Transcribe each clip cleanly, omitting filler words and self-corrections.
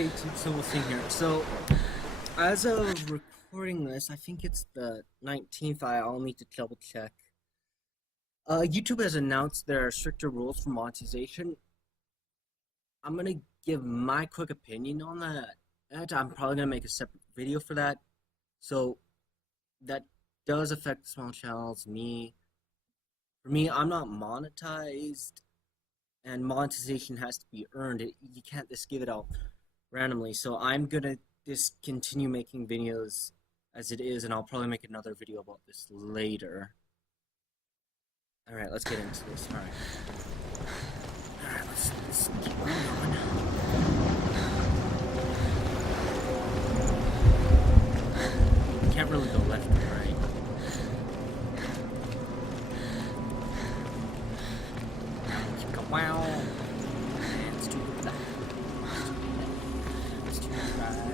Hey, so we'll see here. So, as of recording this, I think it's the 19th. I'll need to double check. YouTube has announced there are stricter rules for monetization. I'm gonna give my quick opinion on that. And I'm probably gonna make a separate video for that. So, that does affect small channels. For me, I'm not monetized, and monetization has to be earned. You can't just give it out randomly. So I'm gonna just continue making videos as it is, and I'll probably make another video about this later. Alright, let's get into this. Alright, let's keep on going. Can't really go left or right. Keep going. Wow. And let's do that. Let's do that.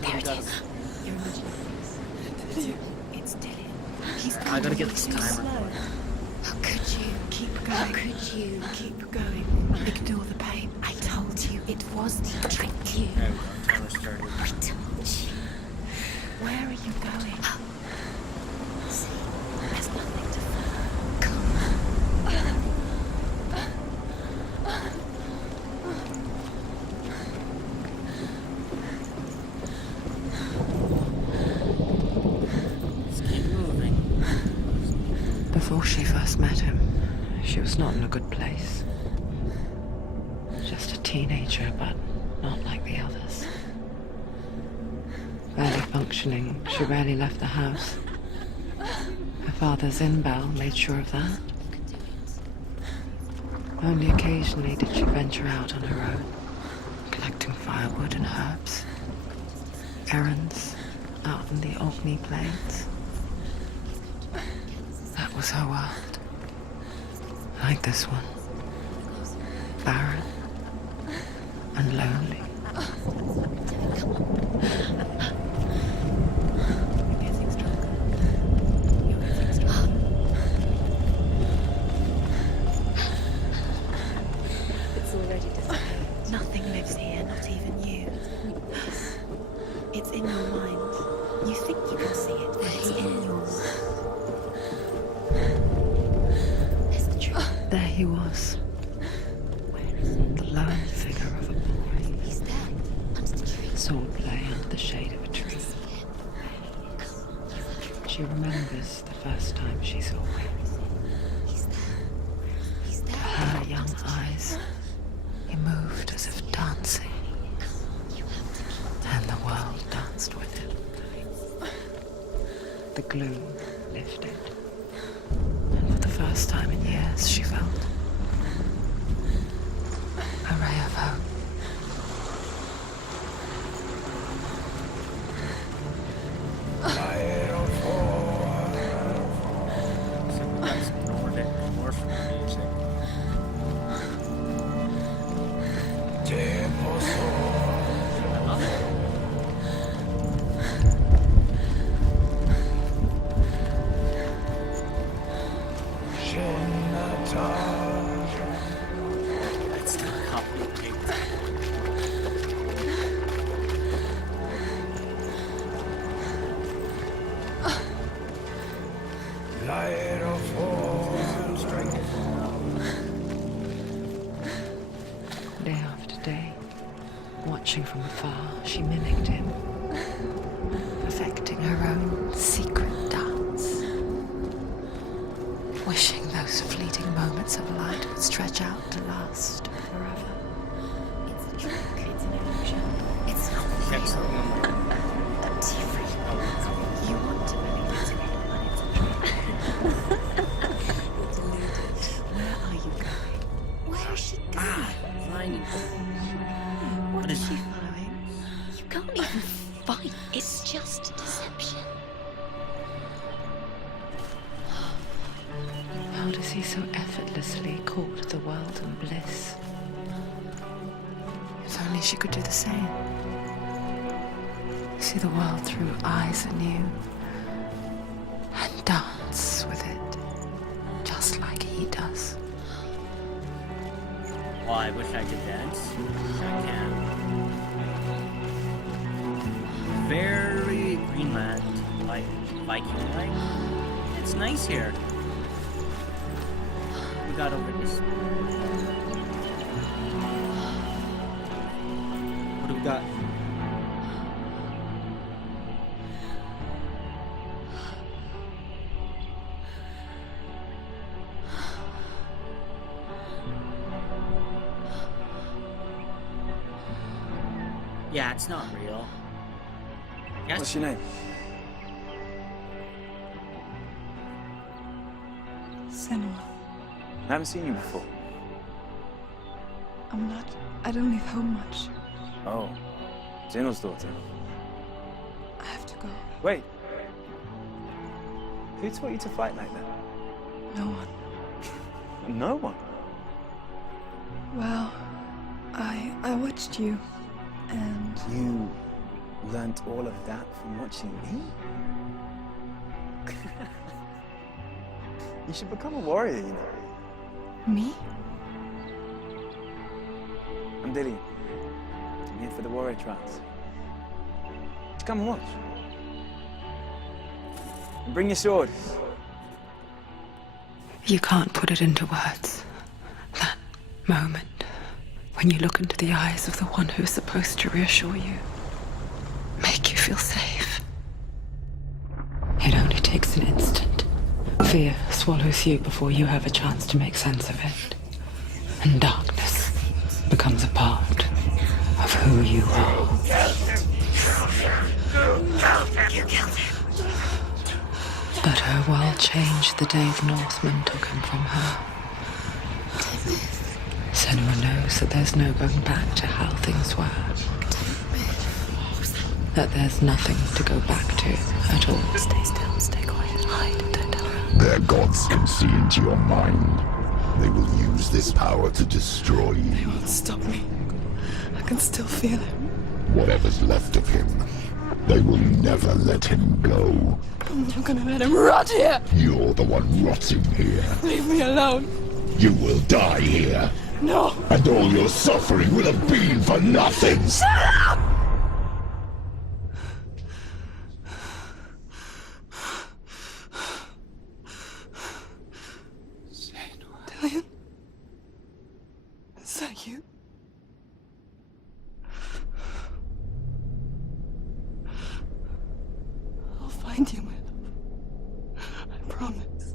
There it is. You're imagining. It's Dylan. He's I gotta get this timer. slow. How could you? Keep going. How could you? Keep going. Ignore the pain. I told you it was to trick you. There we go. Timer started. I told you. Where are you going? See, there's nothing to follow. Come on. Let's keep moving. Before she first met him, she was not in a good place. Just a teenager, but not like the others. Barely functioning, she rarely left the house. Her father's in-bell made sure of that. Only occasionally did she venture out on her own, collecting firewood and herbs. Errands out in the Orkney Plains. That was her world. Like this one. Barren and lonely. It's already disappeared. Nothing lives here, not even you. It's in your mind. You think you can see it, but it's in yours. There's the truth. There he was, Where is it? the lone figure of a boy. He's there, under the tree. Sword play under the shade of a tree. See it? She remembers the first time she saw him. He's there. He's there. Her young eyes, he moved as if dancing, You have to keep. and the world danced with him. The gloom lifted, and for the first time in years she felt a ray of hope. So we got some Nordic Orphan music. I love it. That's still complicated. Day after day, watching from afar, she mimicked him, perfecting her own secret dance, wishing those fleeting moments of light would stretch out to last forever. It's a trick. It's an illusion. It's not Kept real. something on my Don't you freak. You want to believe it's real, but it's a trick. You're deluded. Where are you going? Where is she going? finding. What is is she following? You can't even fight. It's just a deception. How does he so effortlessly court the world and bliss? If only she could do the same. See the world through eyes anew and dance with it, just like he does. Oh, I wish I could dance. I can. Very Greenland, like Viking-like. It's nice here. We got over this. What do we got? Yeah, it's not real. Yes? What's your name? Senua. I haven't seen you before. I don't leave home much. Oh, Zeno's daughter. I have to go. Wait. Who taught you to fight like that? No one. No one. Well, I watched you, and You learnt all of that from watching me? You should become a warrior, you know. me? I'm Dillian. I'm here for the warrior trials. Just come and watch. And bring your sword. You can't put it into words. That moment when you look into the eyes of the one who's supposed to reassure you, make you feel safe. It only takes an instant. Fear swallows you before you have a chance to make sense of it. And darkness becomes a part of who you are. You killed him. But her world changed the day the Northmen took him from her. Senua knows that there's no going back to how things were. That there's nothing to go back to at all. Stay still, stay quiet, hide, don't tell her. Their gods can see into your mind. They will use this power to destroy They you. won't stop me. I can still feel him. Whatever's left of him, they will never let him go. I'm not gonna let him rot here. You're the one rotting here. Leave me alone. You will die here, No. and all your suffering will have been for nothing. Dillian? Is that you? I'll find you, my love. I promise.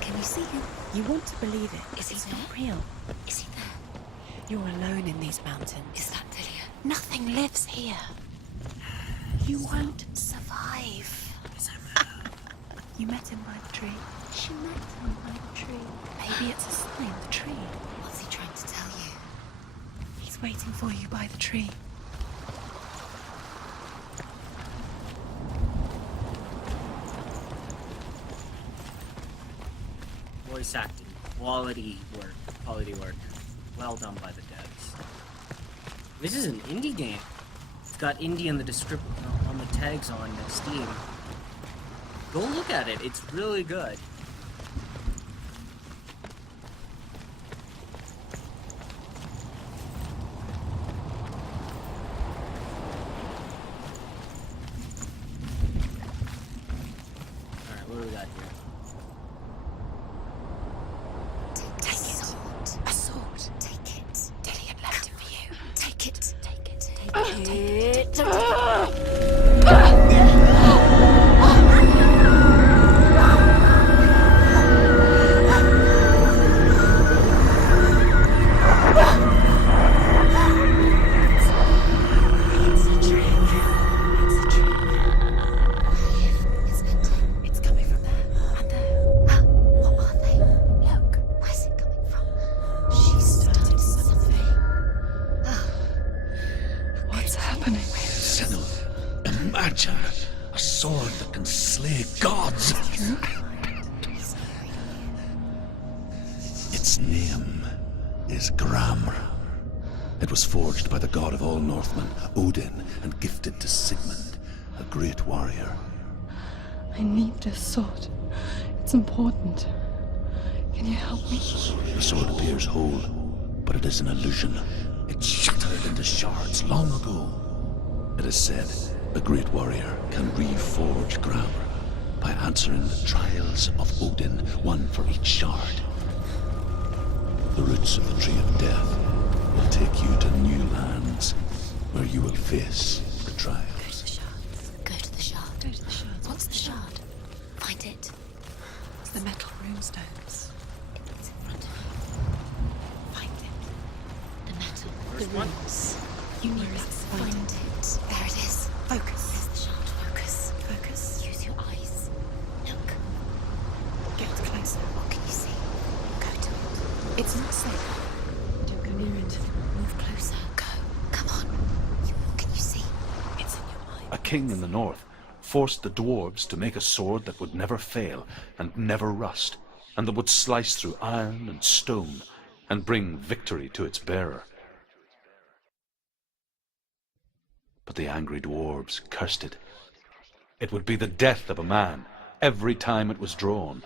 Can you see him? You want to believe it. Is he not real? Is he there? You're alone in these mountains. Is that Dillian? Nothing lives here. You won't survive. You met him by the tree. She met him by the tree. Maybe it's a sign, the tree. What's he trying to tell you? He's waiting for you by the tree. Voice acting, quality work, well done by the devs. This is an indie game. It's got indie in the description on the tags on Steam. Go look at it. It's really good. All right, what do we got here? Take a sword. A sword. Take it. Dillian left it for you. Take it. Take it. Take it. Take it. It's a trick. It's a trick. It's coming from there. And there. What are they? Look. Where's it coming from? She's done something. What's happening? Senua, a magic, a sword that can slay gods. Its name is Gramr. It was forged by the god of all Northmen, Odin, and gifted to Sigmund, a great warrior. I need this sword. It's important. Can you help me? The sword appears whole, but it is an illusion. It shattered into shards long ago. It is said a great warrior can reforge Gramr by answering the trials of Odin, one for each shard. The roots of the Tree of Death will take you to new lands where you will face the trials. Go to the shard. Go to the shard. What's the shard? Find it. It's the metal runestones. It's in front of you. Find it. The metal. The runes. You need that. Find it. There it is. Focus. There's the shard. Focus. Focus. Use your eyes. Look. Get closer. What can you see? Go to it. It's not safe. Don't go near it. Move closer. Go. Come on. What can you see? It's in your mind. A king in the north forced the dwarves to make a sword that would never fail and never rust, and that would slice through iron and stone and bring victory to its bearer. But the angry dwarves cursed it. It would be the death of a man every time it was drawn,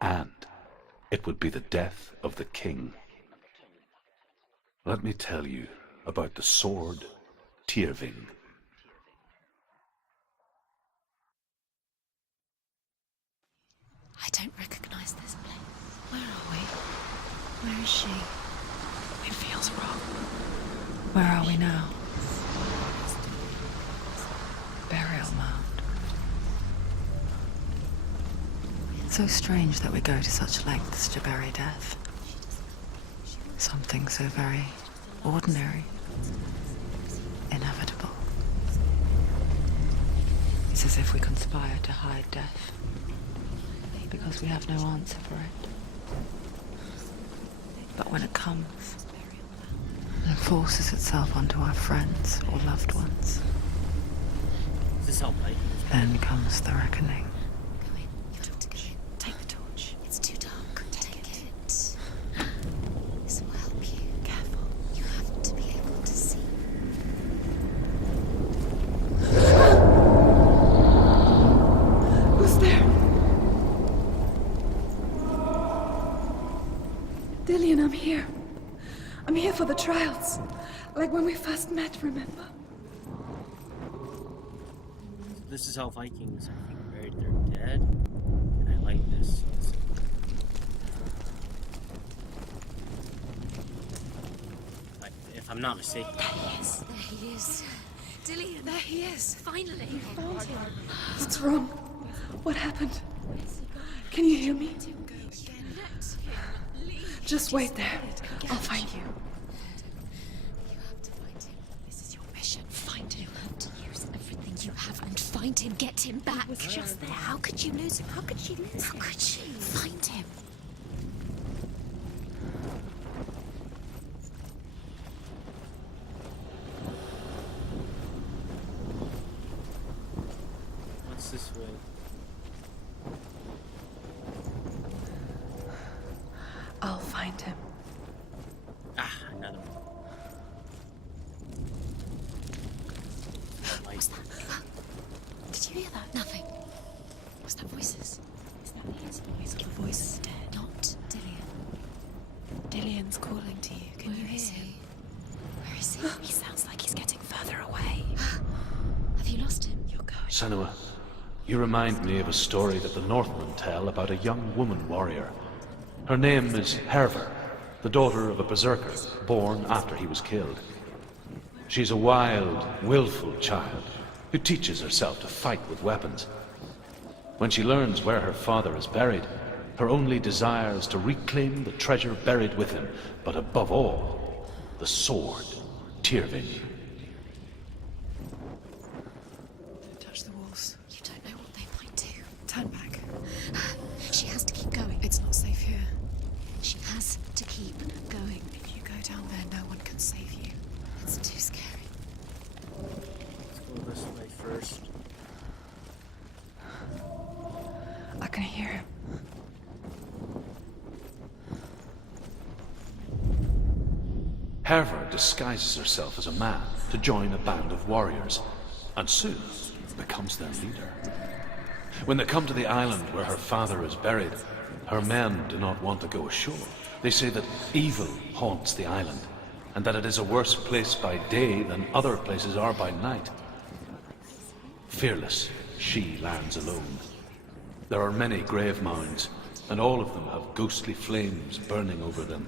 and it would be the death of the king. Let me tell you about the sword Tyrving. I don't recognize this place. Where are we? Where is she? It feels wrong. Where are we now? Burial mound. So strange that we go to such lengths to bury death. Something so very ordinary, inevitable. It's as if we conspire to hide death, because we have no answer for it. But when it comes, and forces itself onto our friends or loved ones, Is this Hellblade? then comes the reckoning. Go in. You have to go in. Take the torch. It's too dark. Take it. This will help you. Careful. You have to be able to see. Who's there? Dillian, I'm here. I'm here for the trials. Like when we first met, remember? This is how Vikings, I think, buried their dead. And I like this. If I'm not mistaken. There he is. There he is. Dillian. There he is. Finally. You found him. What's wrong? What happened? Can you hear me? Just wait there. I'll find you. You have to find him. This is your mission. Find him. You have to use everything you have and find him. Get him back. Was just there. How could you lose him? How could she lose him? How could she? Find him. What's this way? I'll find him. Ah, another one. What's that? Did you hear that? Nothing. Was that voices? Is that his voice? Your voice is dead. Not Dillian. Dillian's calling to you. Can you hear him? Where is he? He sounds like he's getting further away. Have you lost him? You're going. Senua, you remind me of a story that the Northmen tell about a young woman warrior. Her name is Herver, the daughter of a berserker born after he was killed. She's a wild, willful child who teaches herself to fight with weapons. When she learns where her father is buried, her only desire is to reclaim the treasure buried with him, but above all, the sword, Tyrving. Don't touch the walls. You don't know what they might do. Turn back. She has to keep going. It's not safe here. She has to keep going. If you go down there, no one can save you. It's too scary. Let's go this way first. I can hear him. Herver disguises herself as a man to join a band of warriors, and soon becomes their leader. When they come to the island where her father is buried, her men do not want to go ashore. They say that evil haunts the island, and that it is a worse place by day than other places are by night. Fearless, she lands alone. There are many grave mounds, and all of them have ghostly flames burning over them.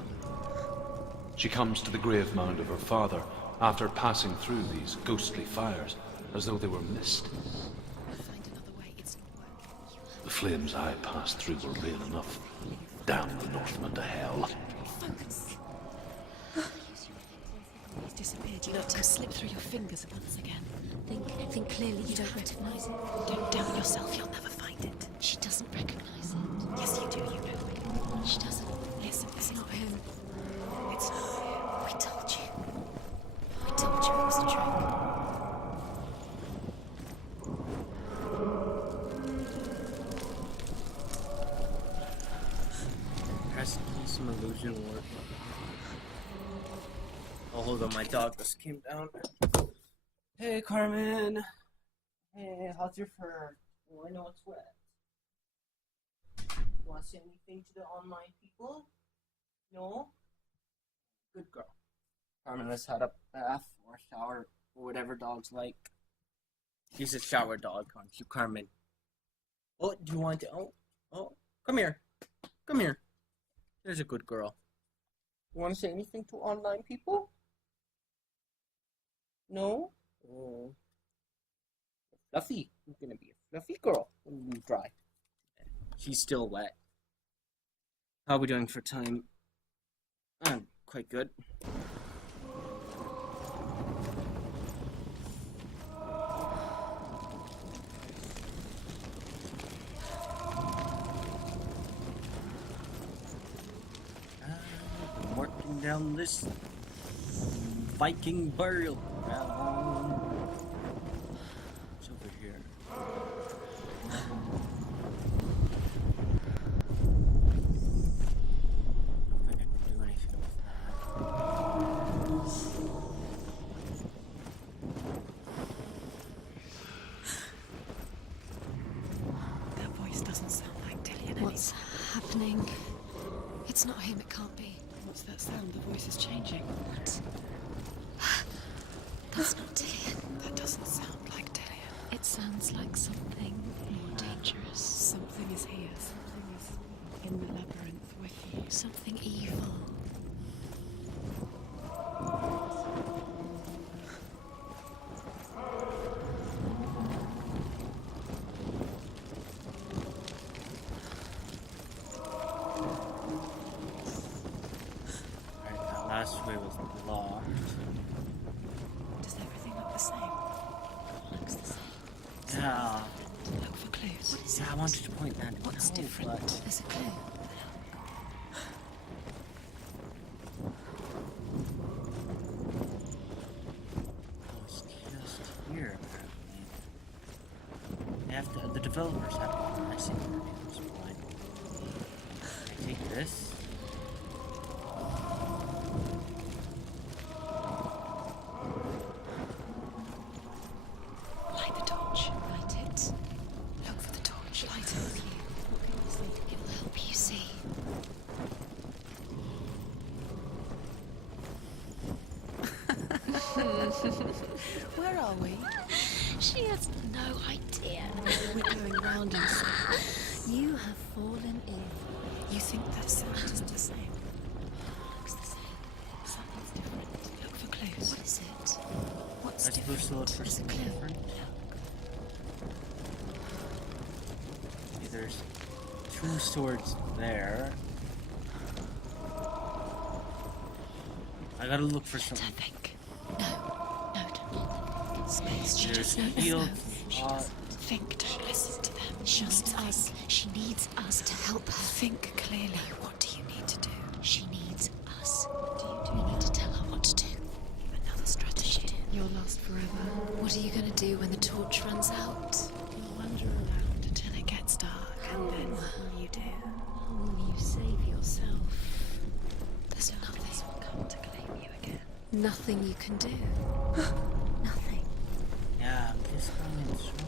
She comes to the grave mound of her father after passing through these ghostly fires, as though they were mist. The flames I passed through were real enough. Damn the Northmen to hell. He's disappeared. You let him slip through your fingers once again. Think clearly. You don't recognize it. Don't doubt yourself. You'll never find it. She doesn't recognize it. Yes, you do. You know it. She doesn't. Listen, it's not him. It's not him. We told you. We told you it was a trick. Has to be some illusion work. Oh, hold on, my dog just came down. Hey, Carmen. Hey, how's your fur? Oh, I know it's wet. You want to say anything to the online people? No? Good girl. Carmen, let's head up bath or shower or whatever dogs like. She's a shower dog, aren't you, Carmen? Oh, do you want to? Oh, come here. Come here. There's a good girl. You want to say anything to online people? No? Oh. Fluffy. You're gonna be a fluffy girl when you dry. She's still wet. How are we doing for time? I'm quite good. I'm working down this Viking burial ground. It's over here. I don't think I can do anything with that. That voice doesn't sound like Dillian. What's happening? It's not him, it can't be. What's that sound? The voice is changing. What? That's not Dillian. That doesn't sound like Dillian. It sounds like something more dangerous. Something is here. Something is in the labyrinth with you. Something evil. Alright, that last way was locked. Does everything look the same? Looks the same. Yeah. Look for clues. What is Yeah, I it? wanted to point that out. What's different? But There's a clue. it's just here, apparently. They have to, the developers have to be messing with it at this point. I take this. Light the torch. Light it. Look for the torch. Light it with you. It will help you see. Where are we? She has no idea. We're going round in circles. You have fallen ill. You think that sound is the same? Looks the same. Something's different. Look for clues. What is it? What's I suppose to look different? for There's a something clue. different. Okay, there's two swords there. I gotta look for To something. think. No, don't. Space. She There's just knows. healed. She doesn't think. Don't listen to them. Just us. She needs us to help her. Think clearly. What do you need to do? She needs us. We need to tell her what to do. Another strategy. You'll last forever. What are you going to do when the torch runs out? You'll wander around until it gets dark, and then what will you do? Will you save yourself? There's nothing will come to claim you again. Nothing you can do. Nothing. Yeah, I'm just going in circles.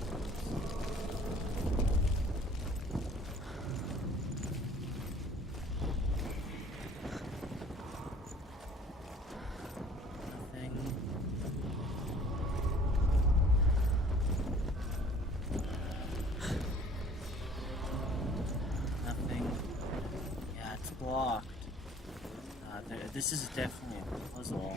Nothing. Nothing. Yeah, it's blocked. This is definitely a puzzle.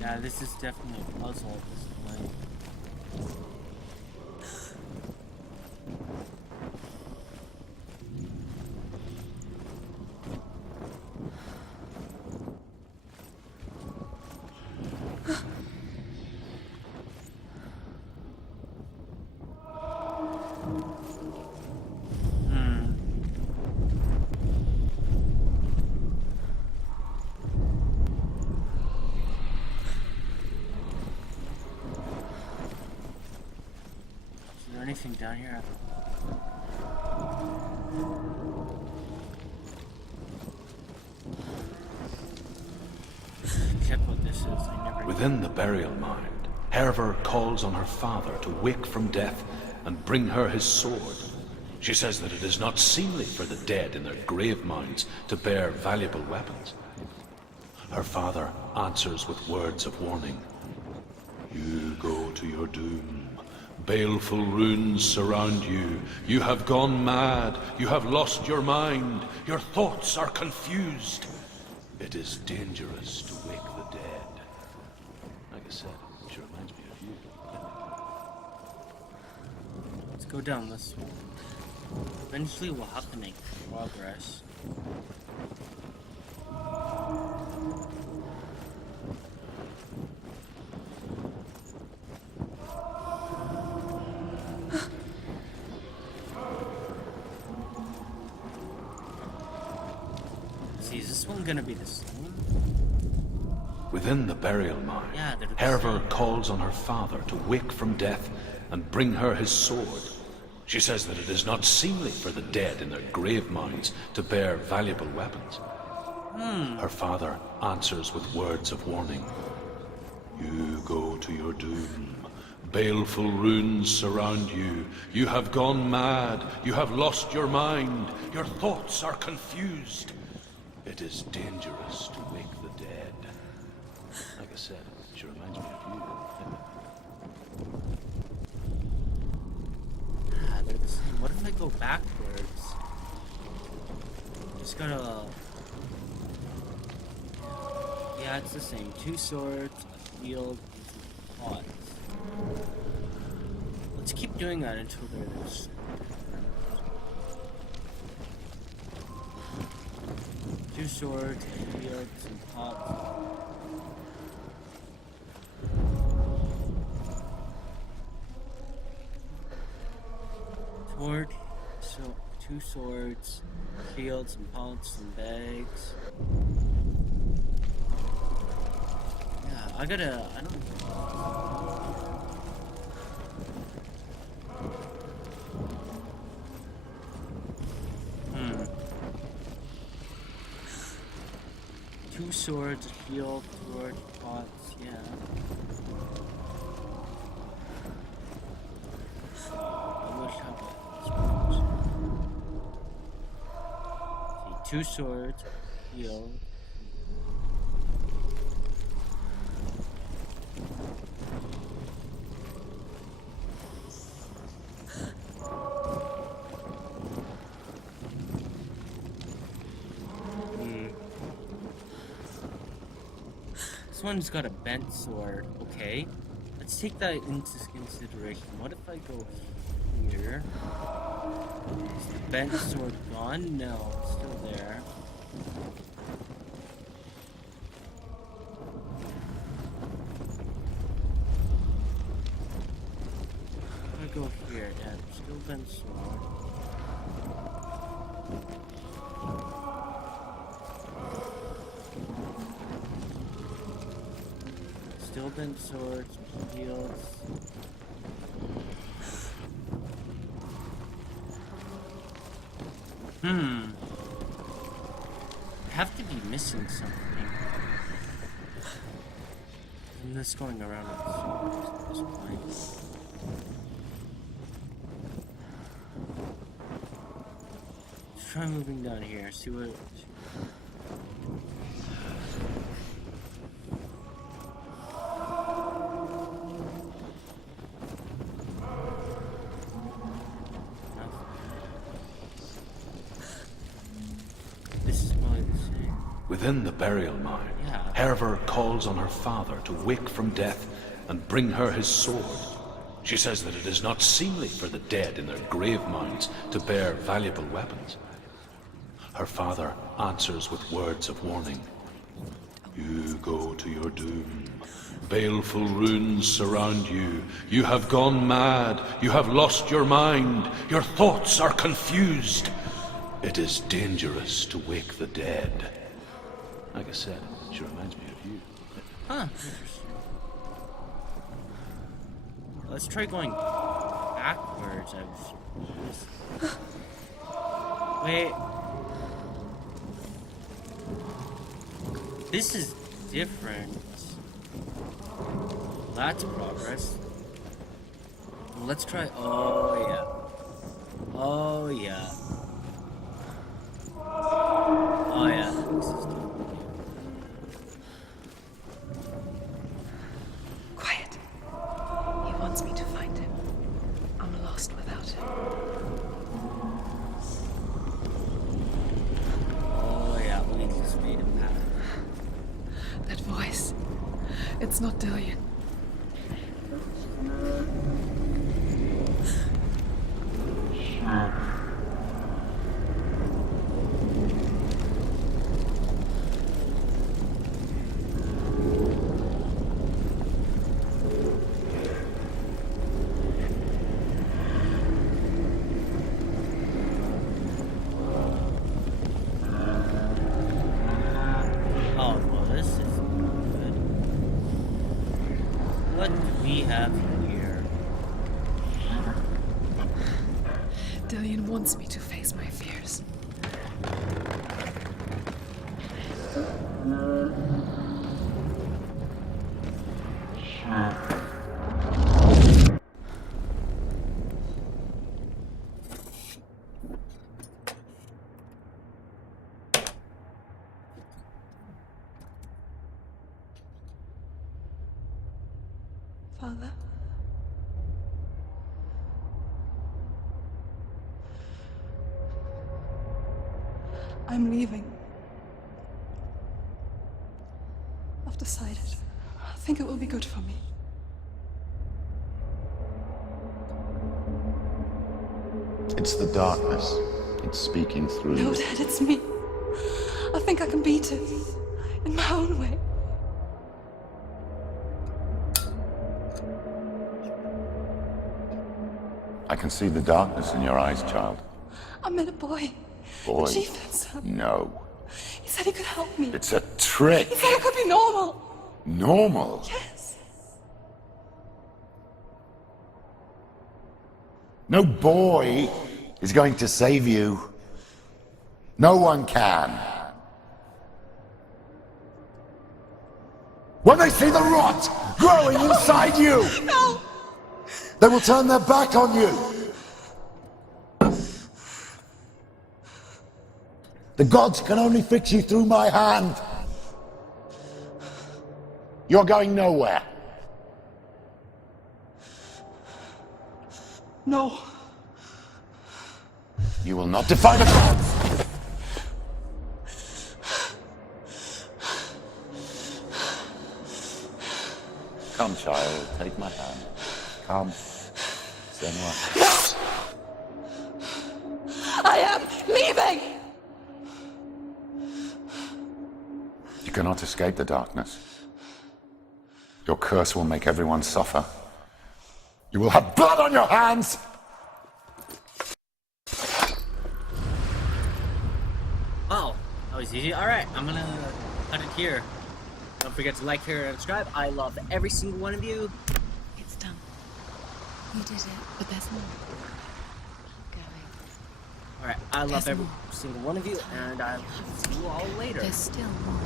Yeah, this is definitely a puzzle at this point. Is there anything down here? Check what this is. I never. Within the burial mound, Herver calls on her father to wake from death and bring her his sword. She says that it is not seemly for the dead in their grave mounds to bear valuable weapons. Her father answers with words of warning. You go to your doom. Baleful runes surround you. You have gone mad. You have lost your mind. Your thoughts are confused. It is dangerous to wake the dead. Like I said, she reminds me of you. Let's go down this one. Eventually we'll have to make progress. See, is this one gonna be the same? Within the burial mound, Yeah, they're the Herver same. calls on her father to wake from death and bring her his sword. She says that it is not seemly for the dead in their grave mounds to bear valuable weapons. Her father answers with words of warning. You go to your doom. Baleful runes surround you. You have gone mad. You have lost your mind. Your thoughts are confused. It is dangerous to wake the dead. Like I said, she reminds me of you. Ah, they're the same. What if I go backwards? Just gotta... Yeah, it's the same. 2 swords, a shield, and some pots. Let's keep doing that until there's... Two swords, a shield, some pots. Sword, so 2 swords, shields, some pots, some bags. Yeah, I don't Two swords, a shield, sword, pots, yeah. I wish I was. See, 2 swords, shield. This one's got a bent sword. Okay, let's take that into consideration. What if I go here? Is the bent sword gone? No, it's still there. If I go here, yeah, still bent sword. Still bent swords, shields. I have to be missing something. I'm just going around with swords at this point. Let's try moving down here, see what. Within the burial mine, Yeah. Herver calls on her father to wake from death and bring her his sword. She says that it is not seemly for the dead in their grave mounds to bear valuable weapons. Her father answers with words of warning. You go to your doom. Baleful runes surround you. You have gone mad. You have lost your mind. Your thoughts are confused. It is dangerous to wake the dead. Like I said, she reminds me of you. Huh. Interesting. Let's try going backwards. Wait. This is different. That's progress. Let's try. Oh, yeah. Oh, yeah. Oh, yeah. This is different. Quiet. He wants me to find him. I'm lost without him. Oh, yeah. We just made a path. That voice. It's not Dillion. Oh, well, this is good. What do we have here? Dillion wants me to face my fears. Father? I'm leaving. I've decided. I think it will be good for me. It's the darkness. It's speaking through No, you. Dad, it's me. I think I can beat it. In my own way. I can see the darkness in your eyes, child. I met a boy. Boy. The chieftain's son. No. He said he could help me. It's a trick. He said I could be normal. Normal. Yes. No boy is going to save you. No one can. When they see the rot growing inside you, No! they will turn their back on you. The gods can only fix you through my hand. You're going nowhere. No. You will not defy the gods. Come, child, take my hand. Come. Senua. I am leaving! You cannot escape the darkness. Your curse will make everyone suffer. You will have blood on your hands! Oh, that was easy. Alright, I'm gonna cut it here. Don't forget to like, share, and subscribe. I love every single one of you. It's done. You did it. But there's more. Keep going. Alright, I love There's every more. single one of you, and I will see you all later. There's still more.